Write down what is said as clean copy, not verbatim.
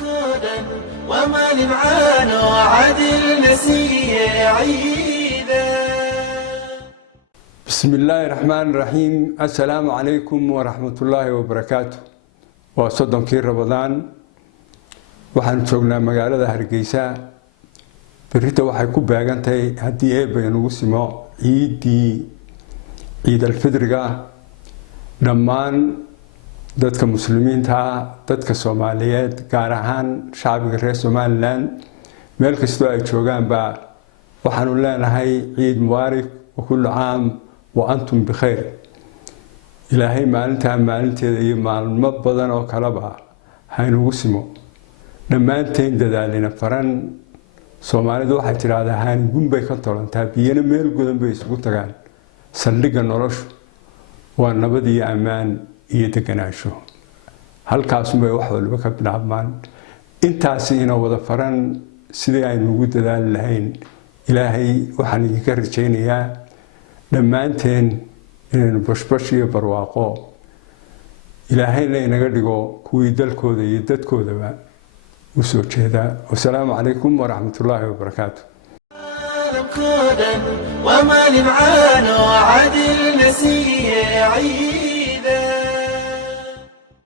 كودا وما لمعان وعدل نسيه عيدا. بسم الله الرحمن الرحيم. السلام عليكم ورحمة الله وبركاته. وصدام كير رمضان waxaan joognaa magaalada Hargeysa. berrito waxay ku baagantahay hadii ay baynugu simo ciid al-fidriga dhammaan dadka muslimiinta dadka Soomaaliyeed gaar ahaan shacbiga reer Somaliland meel kasta ay joogaan ba waxaan u leenahay ciid mubaarak oo kullu caam wa antum bikhair. ilaahay maalinteeda iyo maalmo badan oo kala ba haynugu simo dhammaanteen dadaalina faran. Soomaalidu waxay tiraahdaa haan gunbay ka tolantaa biyana meel godan bay isugu tagaan. saldhigga noloshu waa nabad iyo ammaan iyo deganaansho. halkaas bay wax walba ka bilaabmaan. intaasi ina wada faran sidii aynu ugu dadaali lahayn ilaahay waxaan idinka rajaynayaa dhammaanteen inaynu bashbash iyo barwaaqo ilaahayna inaga dhigo kuwii dalkooda iyo dadkoodaba usoo jeeda. والسلام عليكم ورحمة الله وبركاته. كودا وما لمعان وعدل نسيه عيدا.